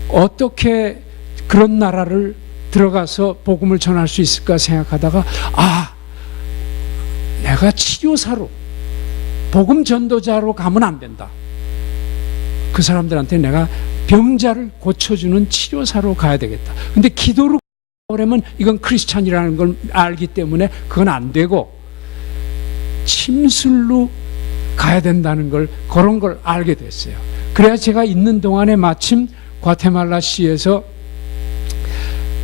어떻게 그런 나라를 들어가서 복음을 전할 수 있을까 생각하다가, 내가 치료사로, 복음 전도자로 가면 안 된다. 그 사람들한테 내가 병자를 고쳐주는 치료사로 가야 되겠다. 근데 기도로 그러면 이건 크리스찬이라는 걸 알기 때문에 그건 안 되고 침술로 가야 된다는 걸, 그런 걸 알게 됐어요. 그래야 제가 있는 동안에 마침 과테말라시에서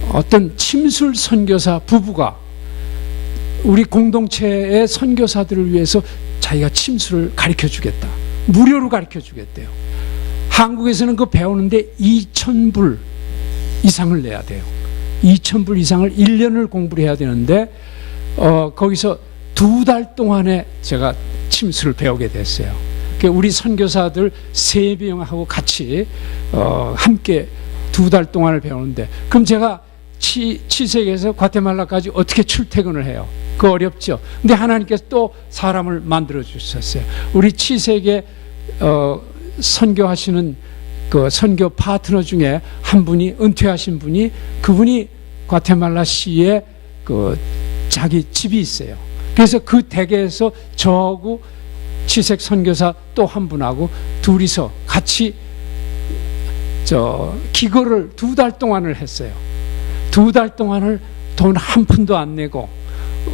어떤 침술 선교사 부부가 우리 공동체의 선교사들을 위해서 자기가 침술을 가르쳐 주겠다, 무료로 가르쳐 주겠대요. 한국에서는 그 배우는데 2,000불 이상을 내야 돼요. 2,000불 이상을 1년을 공부를 해야 되는데 거기서 2달 동안에 제가 침술을 배우게 됐어요. 우리 선교사들 3명하고 같이 함께 2달 동안을 배우는데, 그럼 제가 치색에서 과테말라까지 어떻게 출퇴근을 해요? 그거 어렵죠. 근데 하나님께서 또 사람을 만들어 주셨어요. 우리 치색에 선교하시는 그 선교 파트너 중에 한 분이, 은퇴하신 분이, 그분이 과테말라시에 그 자기 집이 있어요. 그래서 그 댁에서 저하고 치색 선교사 또 한 분하고 둘이서 같이 기거를 2달 동안을 했어요. 2달 동안을 돈 한 푼도 안 내고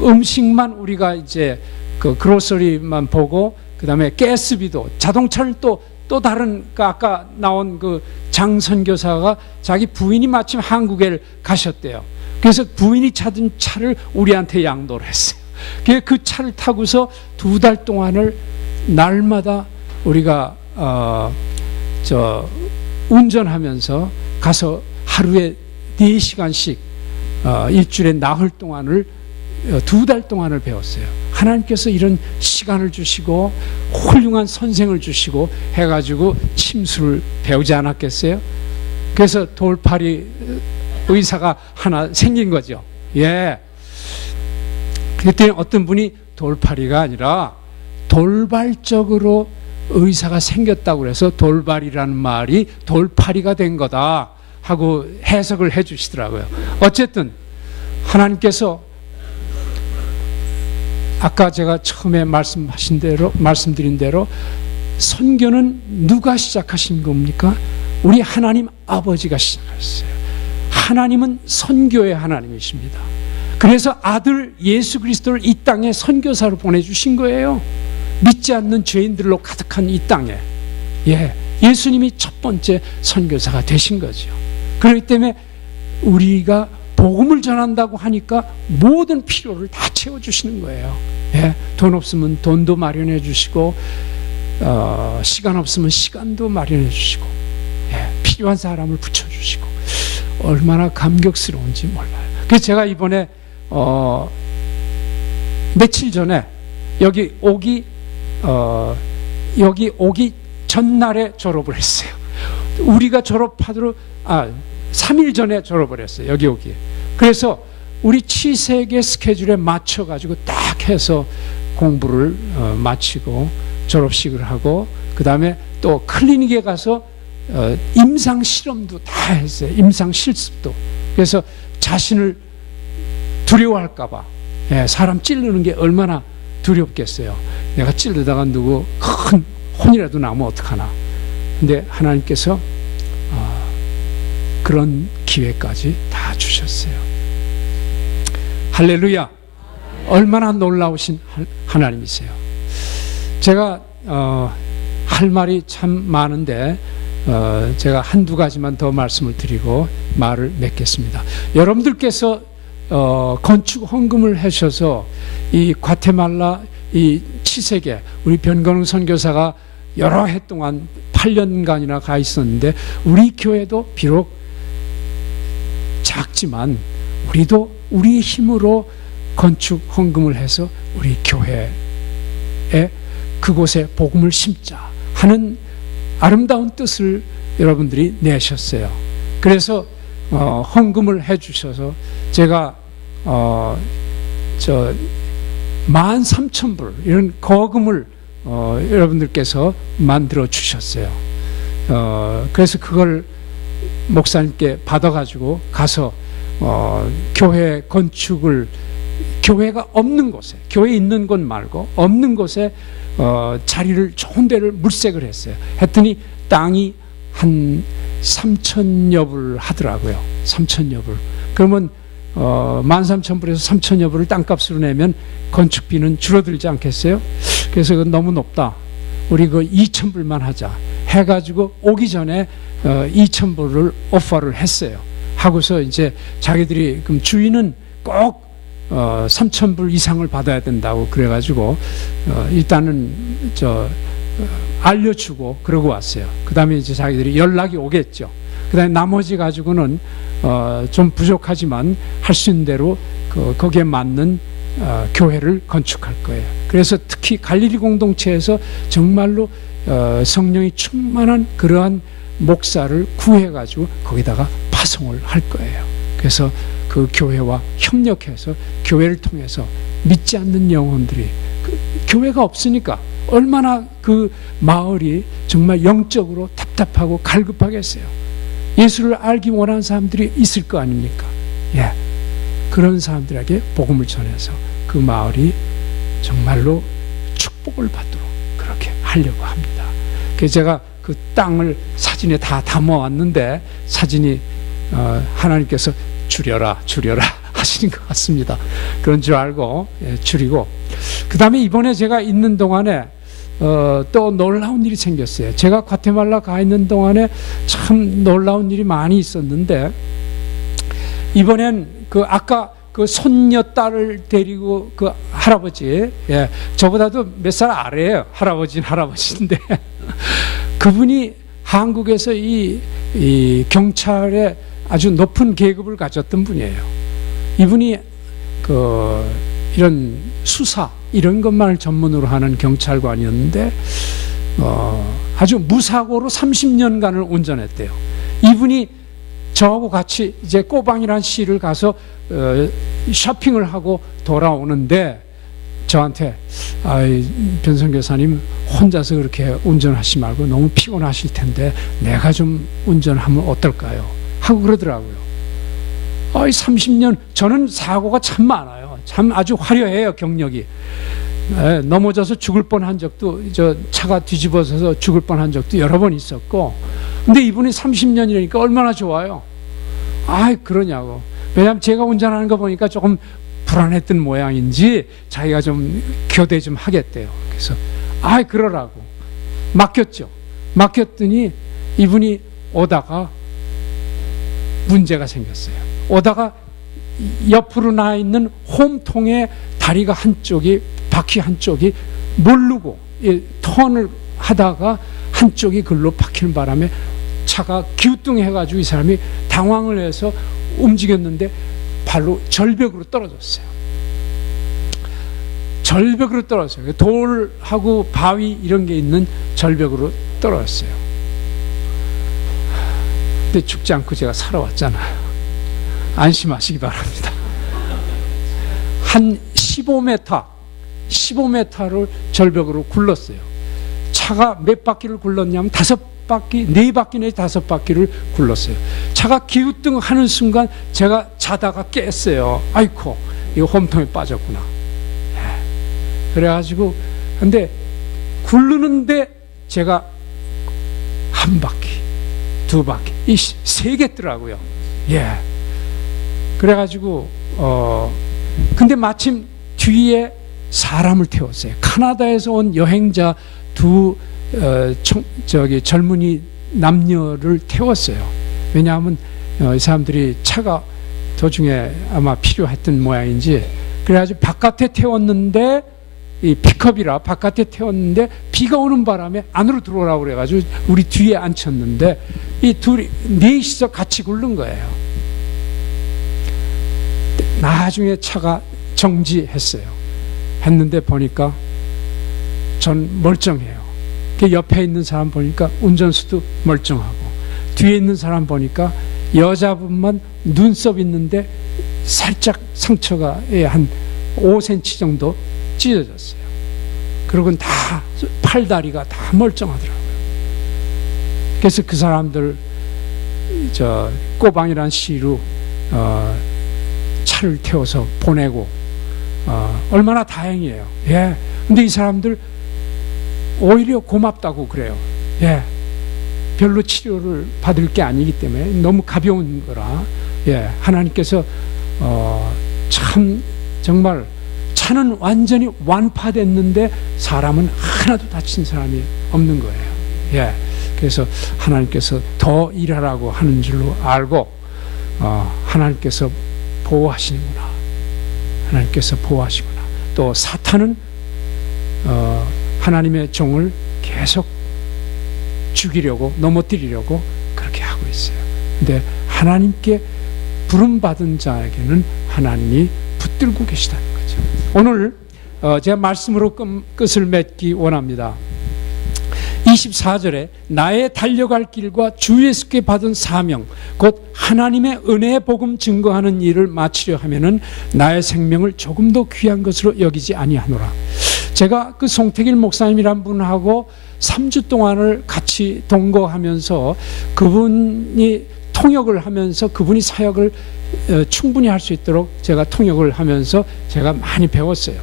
음식만 우리가 이제 그 그로서리만 보고, 그 다음에 가스비도, 자동차를 또 다른 아까 나온 그 장 선교사가 자기 부인이 마침 한국에 가셨대요. 그래서 부인이 타던 차를 우리한테 양도를 했어요. 그 차를 타고서 2달 동안을 날마다 우리가 운전하면서 가서 하루에 4시간씩 일주일에 나흘 동안을 2달 동안을 배웠어요. 하나님께서 이런 시간을 주시고 훌륭한 선생을 주시고 해가지고 침술을 배우지 않았겠어요? 그래서 돌팔이 의사가 하나 생긴 거죠. 예. 그랬더니 어떤 분이 돌팔이가 아니라 돌발적으로 의사가 생겼다고 그래서 돌발이라는 말이 돌팔이가 된 거다 하고 해석을 해 주시더라고요. 어쨌든 하나님께서 아까 제가 처음에 말씀드린 대로 선교는 누가 시작하신 겁니까? 우리 하나님 아버지가 시작하셨어요. 하나님은 선교의 하나님이십니다. 그래서 아들 예수 그리스도를 이 땅에 선교사로 보내주신 거예요. 믿지 않는 죄인들로 가득한 이 땅에. 예수님이 첫 번째 선교사가 되신 거죠. 그렇기 때문에 우리가 복음을 전한다고 하니까 모든 필요를 다 채워주시는 거예요. 돈 없으면 돈도 마련해 주시고, 시간 없으면 시간도 마련해 주시고, 필요한 사람을 붙여주시고, 얼마나 감격스러운지 몰라요. 그래서 제가 이번에 며칠 전에 여기 오기 전날에 졸업을 했어요. 우리가 졸업하도록 3일 전에 졸업을 했어요. 여기 오기. 그래서 우리 치색의 스케줄에 맞춰가지고 딱 해서 공부를 마치고 졸업식을 하고, 그 다음에 또 클리닉에 가서 임상 실험도 다 했어요. 임상 실습도. 그래서 자신을 두려워할까봐, 사람 찌르는 게 얼마나 두렵겠어요. 내가 찌르다가 누구 큰 혼이라도 나면 어떡하나. 근데 하나님께서 그런 기회까지 다 주셨어요. 할렐루야. 얼마나 놀라우신 하나님이세요. 제가 할 말이 참 많은데 제가 한두 가지만 더 말씀을 드리고 말을 맺겠습니다. 여러분들께서 건축 헌금을 하셔서 이 과테말라 이 치세계 우리 변건웅 선교사가 여러 해 동안 8년간이나 가 있었는데 우리 교회도 비록 작지만 우리도 우리 힘으로 건축 헌금을 해서 우리 교회에 그곳에 복음을 심자 하는 아름다운 뜻을 여러분들이 내셨어요. 그래서 헌금을 해주셔서 제가 13,000불 이런 거금을 여러분들께서 만들어 주셨어요. 그래서 그걸 목사님께 받아가지고 가서 교회 건축을 교회가 없는 곳에, 교회 있는 곳 말고 없는 곳에 자리를 좋은 데를 물색을 했어요. 했더니 땅이 한 3,000여 불 하더라고요. 3,000여 불. 그러면 13,000불에서 3,000여 불을 땅값으로 내면 건축비는 줄어들지 않겠어요? 그래서 그건 너무 높다. 우리 그 2,000불만 하자 해가지고 오기 전에 2,000불을 오퍼를 했어요. 하고서 이제 자기들이 그럼 주인은 꼭 3,000불 이상을 받아야 된다고 그래가지고 일단은 알려주고 그러고 왔어요. 그 다음에 이제 자기들이 연락이 오겠죠. 그 다음에 나머지 가지고는 좀 부족하지만 할 수 있는 대로 거기에 맞는 교회를 건축할 거예요. 그래서 특히 갈릴리 공동체에서 정말로 성령이 충만한 그러한 목사를 구해가지고 거기다가 파송을 할 거예요. 그래서 그 교회와 협력해서 교회를 통해서 믿지 않는 영혼들이 교회가 없으니까 얼마나 그 마을이 정말 영적으로 답답하고 갈급하겠어요. 예수를 알기 원하는 사람들이 있을 거 아닙니까? 예, 그런 사람들에게 복음을 전해서 그 마을이 정말로 축복을 받도록 그렇게 하려고 합니다. 그래서 제가 그 땅을 사진에 다 담아왔는데 사진이 하나님께서 줄여라 하시는 것 같습니다. 그런 줄 알고 줄이고, 그 다음에 이번에 제가 있는 동안에 또 놀라운 일이 생겼어요. 제가 과테말라 가 있는 동안에 참 놀라운 일이 많이 있었는데, 이번엔 그 아까 그 손녀딸을 데리고 그 할아버지, 저보다도 몇 살 아래예요. 할아버지인데 그분이 한국에서 이 경찰에 아주 높은 계급을 가졌던 분이에요. 이분이 이런 수사 이런 것만을 전문으로 하는 경찰관이었는데 아주 무사고로 30년간을 운전했대요. 이분이 저하고 같이 이제 꼬방이라는 시를 가서 쇼핑을 하고 돌아오는데 저한테 변선교사님 혼자서 그렇게 운전하지 말고 너무 피곤하실 텐데 내가 좀 운전하면 어떨까요? 하고 그러더라고요. 30년 저는 사고가 참 많아요. 참 아주 화려해요, 경력이. 넘어져서 죽을 뻔한 적도, 차가 뒤집어져서 죽을 뻔한 적도 여러 번 있었고, 근데 이분이 30년이라니까 얼마나 좋아요. 그러냐고. 왜냐하면 제가 운전하는 거 보니까 조금 불안했던 모양인지 자기가 좀 교대 좀 하겠대요. 그래서 그러라고 맡겼죠. 맡겼더니 이분이 오다가 문제가 생겼어요. 오다가 옆으로 나 있는 홈통의 다리가 한쪽이, 바퀴 한쪽이 모르고 턴을 하다가 한쪽이 글로 박히는 바람에 차가 기우뚱해가지고 이 사람이 당황을 해서 움직였는데 발로 절벽으로 떨어졌어요. 절벽으로 떨어졌어요. 돌하고 바위 이런 게 있는 절벽으로 떨어졌어요. 근데 죽지 않고 제가 살아왔잖아요. 안심하시기 바랍니다. 한 15m를 절벽으로 굴렀어요. 차가 몇 바퀴를 굴렀냐면 5바퀴, 4바퀴 내지 5바퀴를 굴렀어요. 차가 기우뚱하는 순간 제가 자다가 깼어요. 아이고, 이거 홈통에 빠졌구나. 그래가지고 근데 굴르는데 제가 한 바퀴, 2바퀴, 이 3개더라고요. 그래가지고 근데 마침 뒤에 사람을 태웠어요. 카나다에서 온 여행자 두 젊은이 남녀를 태웠어요. 왜냐하면 이 사람들이 차가 도중에 아마 필요했던 모양인지, 그래가지고 바깥에 태웠는데, 이 픽업이라 바깥에 태웠는데 비가 오는 바람에 안으로 들어오라고 그래가지고 우리 뒤에 앉혔는데 이 둘이 넷이서 같이 굴른 거예요. 나중에 차가 정지했어요. 했는데 보니까 전 멀쩡해요. 그 옆에 있는 사람 보니까 운전수도 멀쩡하고, 뒤에 있는 사람 보니까 여자분만 눈썹 있는데 살짝 상처가 한 5cm 정도 찢어졌어요. 그러고는 다 팔다리가 다 멀쩡하더라고요. 그래서 그 사람들 꼬방이란 시로 차를 태워서 보내고 얼마나 다행이에요. 예. 근데 이 사람들 오히려 고맙다고 그래요. 예. 별로 치료를 받을 게 아니기 때문에 너무 가벼운 거라. 예. 하나님께서 참 정말 차는 완전히 완파됐는데 사람은 하나도 다친 사람이 없는 거예요. 예. 그래서 하나님께서 더 일하라고 하는 줄로 알고 하나님께서 보호하시는구나. 하나님께서 보호하시구나. 또 사탄은 하나님의 종을 계속 죽이려고, 넘어뜨리려고 그렇게 하고 있어요. 근데 하나님께 부름받은 자에게는 하나님이 붙들고 계시다는 거죠. 오늘 제가 말씀으로 끝을 맺기 원합니다. 24절에 나의 달려갈 길과 주 예수께 받은 사명 곧 하나님의 은혜의 복음 증거하는 일을 마치려 하면은 나의 생명을 조금 더 귀한 것으로 여기지 아니하노라. 제가 그 송태길 목사님이란 분하고 3주 동안을 같이 동거하면서 그분이 통역을 하면서 그분이 사역을 충분히 할 수 있도록 제가 통역을 하면서 제가 많이 배웠어요.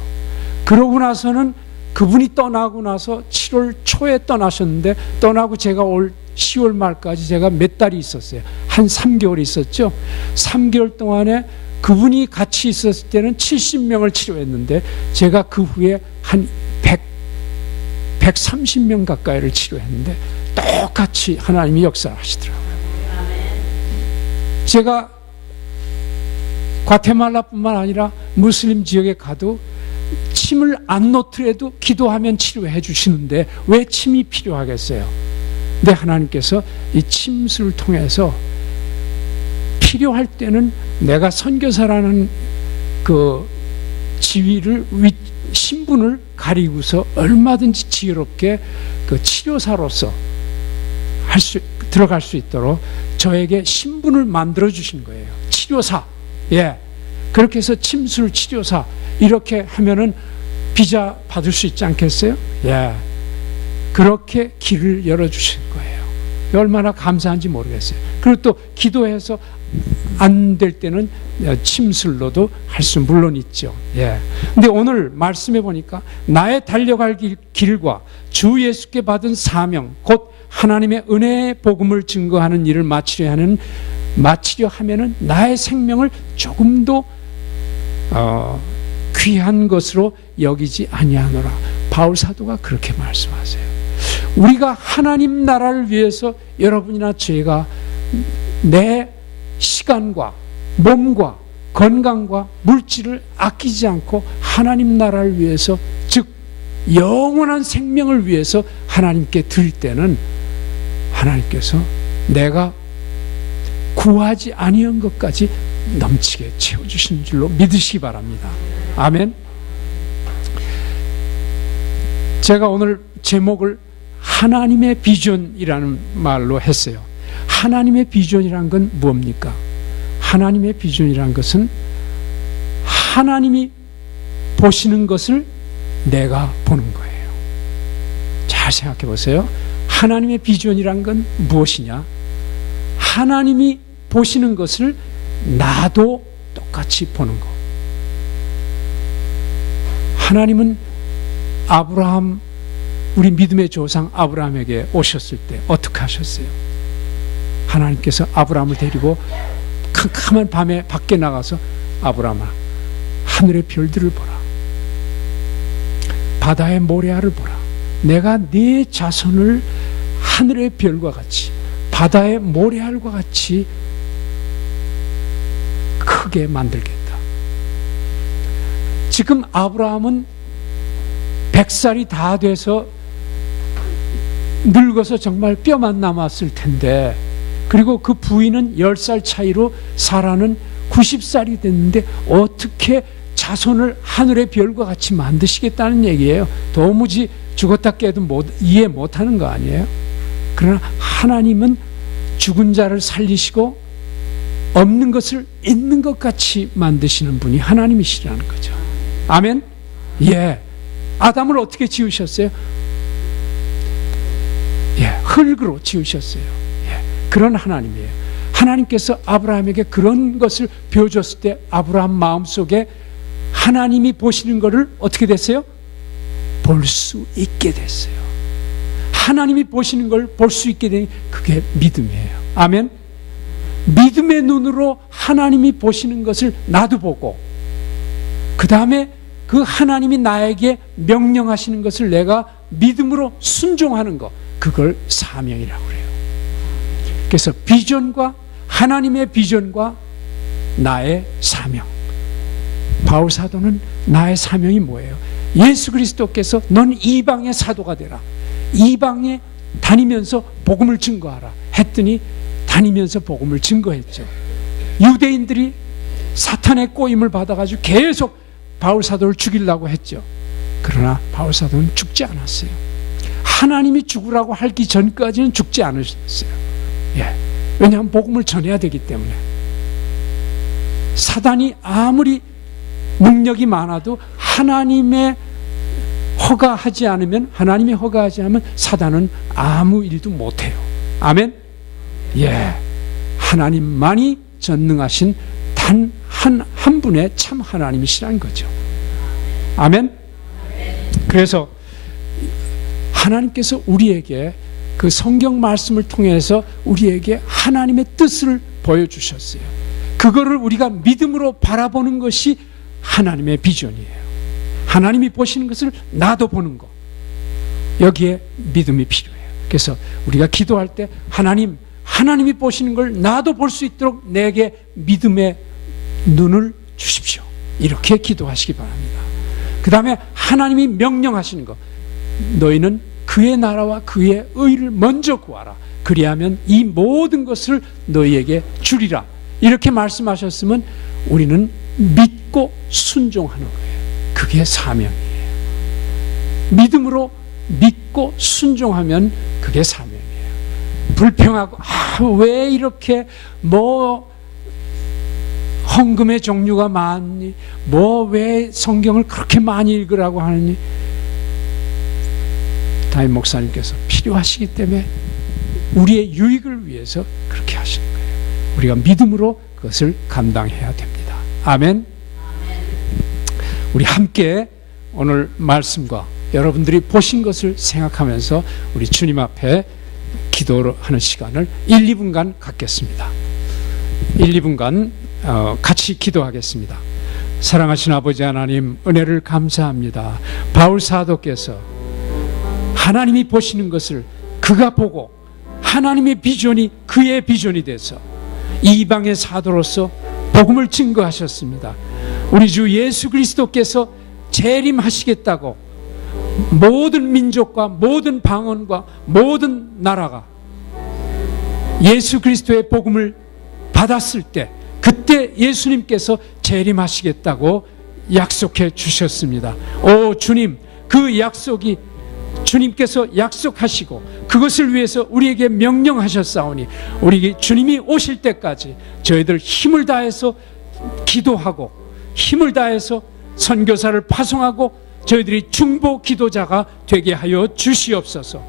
그러고 나서는 그분이 떠나고 나서 7월 초에 떠나셨는데, 떠나고 제가 올 10월 말까지 제가 몇 달이 있었어요. 한 3개월 있었죠. 3개월 동안에 그분이 같이 있었을 때는 70명을 치료했는데 제가 그 후에 한 130명 가까이를 치료했는데 똑같이 하나님이 역사를 하시더라고요. 제가 과테말라뿐만 아니라 무슬림 지역에 가도 침을 안 놓더라도 기도하면 치료해 주시는데 왜 침이 필요하겠어요? 근데 하나님께서 이 침수를 통해서 필요할 때는 내가 선교사라는 그 지위를, 신분을 가리고서 얼마든지 지혜롭게 그 치료사로서 들어갈 수 있도록 저에게 신분을 만들어 주신 거예요. 치료사. 예. 그렇게 해서 침술 치료사 이렇게 하면은 비자 받을 수 있지 않겠어요? 예. 그렇게 길을 열어주신 거예요. 얼마나 감사한지 모르겠어요. 그리고 또 기도해서 안 될 때는 침술로도 할 수 물론 있죠. 예. 근데 오늘 말씀해 보니까 나의 달려갈 길과 주 예수께 받은 사명, 곧 하나님의 은혜의 복음을 증거하는 일을 마치려 하면은 나의 생명을 조금도 귀한 것으로 여기지 아니하노라. 바울 사도가 그렇게 말씀하세요. 우리가 하나님 나라를 위해서 여러분이나 제가 내 시간과 몸과 건강과 물질을 아끼지 않고 하나님 나라를 위해서, 즉 영원한 생명을 위해서 하나님께 드릴 때는 하나님께서 내가 구하지 아니한 것까지 넘치게 채워주시는 줄로 믿으시기 바랍니다. 아멘. 제가 오늘 제목을 하나님의 비전이라는 말로 했어요. 하나님의 비전이란 건 뭡니까? 하나님의 비전이란 것은 하나님이 보시는 것을 내가 보는 거예요. 잘 생각해 보세요. 하나님의 비전이란 건 무엇이냐? 하나님이 보시는 것을 나도 똑같이 보는 거. 하나님은 아브라함, 우리 믿음의 조상 아브라함에게 오셨을 때 어떻게 하셨어요? 하나님께서 아브라함을 데리고 캄캄한 밤에 밖에 나가서 아브라함아, 하늘의 별들을 보라. 바다의 모래알을 보라. 내가 네 자손을 하늘의 별과 같이 바다의 모래알과 같이 크게 만들겠다. 지금 아브라함은 100살이 다 돼서 늙어서 정말 뼈만 남았을 텐데, 그리고 그 부인은 10살 차이로 사라는 90살이 됐는데 어떻게 자손을 하늘의 별과 같이 만드시겠다는 얘기예요. 도무지 죽었다 깨도 이해 못하는 거 아니에요? 그러나 하나님은 죽은 자를 살리시고 없는 것을 있는 것 같이 만드시는 분이 하나님이시라는 거죠. 아멘? 예. 아담을 어떻게 지으셨어요? 예, 흙으로 지으셨어요. 예, 그런 하나님이에요. 하나님께서 아브라함에게 그런 것을 보여줬을 때 아브라함 마음속에 하나님이 보시는 것을 어떻게 됐어요? 볼 수 있게 됐어요. 하나님이 보시는 걸 볼 수 있게 되니 그게 믿음이에요. 아멘? 믿음의 눈으로 하나님이 보시는 것을 나도 보고, 그 다음에 그 하나님이 나에게 명령하시는 것을 내가 믿음으로 순종하는 것, 그걸 사명이라고 그래요. 그래서 비전과 하나님의 비전과 나의 사명. 바울 사도는 나의 사명이 뭐예요? 예수 그리스도께서 넌 이방의 사도가 되라, 이방에 다니면서 복음을 증거하라 했더니 다니면서 복음을 증거했죠. 유대인들이 사탄의 꼬임을 받아가지고 계속 바울 사도를 죽이려고 했죠. 그러나 바울 사도는 죽지 않았어요. 하나님이 죽으라고 하기 전까지는 죽지 않으셨어요. 예. 왜냐하면 복음을 전해야 되기 때문에. 사단이 아무리 능력이 많아도 하나님의 허가하지 않으면, 하나님이 허가하지 않으면 사단은 아무 일도 못해요. 아멘? 예. 하나님만이 전능하신 단 한 분의 참 하나님이시라는 거죠. 아멘? 그래서 하나님께서 우리에게 그 성경 말씀을 통해서 우리에게 하나님의 뜻을 보여주셨어요. 그거를 우리가 믿음으로 바라보는 것이 하나님의 비전이에요. 하나님이 보시는 것을 나도 보는 것, 여기에 믿음이 필요해요. 그래서 우리가 기도할 때 하나님이 보시는 걸 나도 볼 수 있도록 내게 믿음의 눈을 주십시오, 이렇게 기도하시기 바랍니다. 그 다음에 하나님이 명령하시는 것, 너희는 그의 나라와 그의 의를 먼저 구하라, 그리하면 이 모든 것을 너희에게 주리라, 이렇게 말씀하셨으면 우리는 믿고 순종하는 거예요. 그게 사명이에요. 믿음으로 믿고 순종하면 그게 사명이에요. 불평하고 왜 이렇게 헌금의 종류가 많니, 왜 성경을 그렇게 많이 읽으라고 하느니, 담임 목사님께서 필요하시기 때문에 우리의 유익을 위해서 그렇게 하시는 거예요. 우리가 믿음으로 그것을 감당해야 됩니다. 아멘. 우리 함께 오늘 말씀과 여러분들이 보신 것을 생각하면서 우리 주님 앞에 기도를 하는 시간을 1, 2분간 갖겠습니다. 1, 2분간 같이 기도하겠습니다. 사랑하신 아버지 하나님, 은혜를 감사합니다. 바울 사도께서 하나님이 보시는 것을 그가 보고 하나님의 비전이 그의 비전이 돼서 이방의 사도로서 복음을 증거하셨습니다. 우리 주 예수 그리스도께서 재림하시겠다고 모든 민족과 모든 방언과 모든 나라가 예수 그리스도의 복음을 받았을 때, 그때 예수님께서 재림하시겠다고 약속해 주셨습니다. 오 주님, 그 약속이 주님께서 약속하시고 그것을 위해서 우리에게 명령하셨사오니 우리 주님이 오실 때까지 저희들 힘을 다해서 기도하고 힘을 다해서 선교사를 파송하고 저희들이 중보 기도자가 되게 하여 주시옵소서.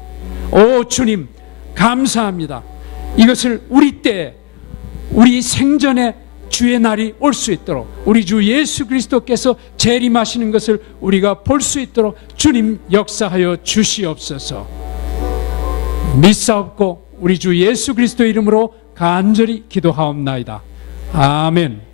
오 주님, 감사합니다. 이것을 우리 때에, 우리 생전에 주의 날이 올 수 있도록, 우리 주 예수 그리스도께서 재림하시는 것을 우리가 볼 수 있도록 주님 역사하여 주시옵소서. 믿사옵고 우리 주 예수 그리스도 이름으로 간절히 기도하옵나이다. 아멘.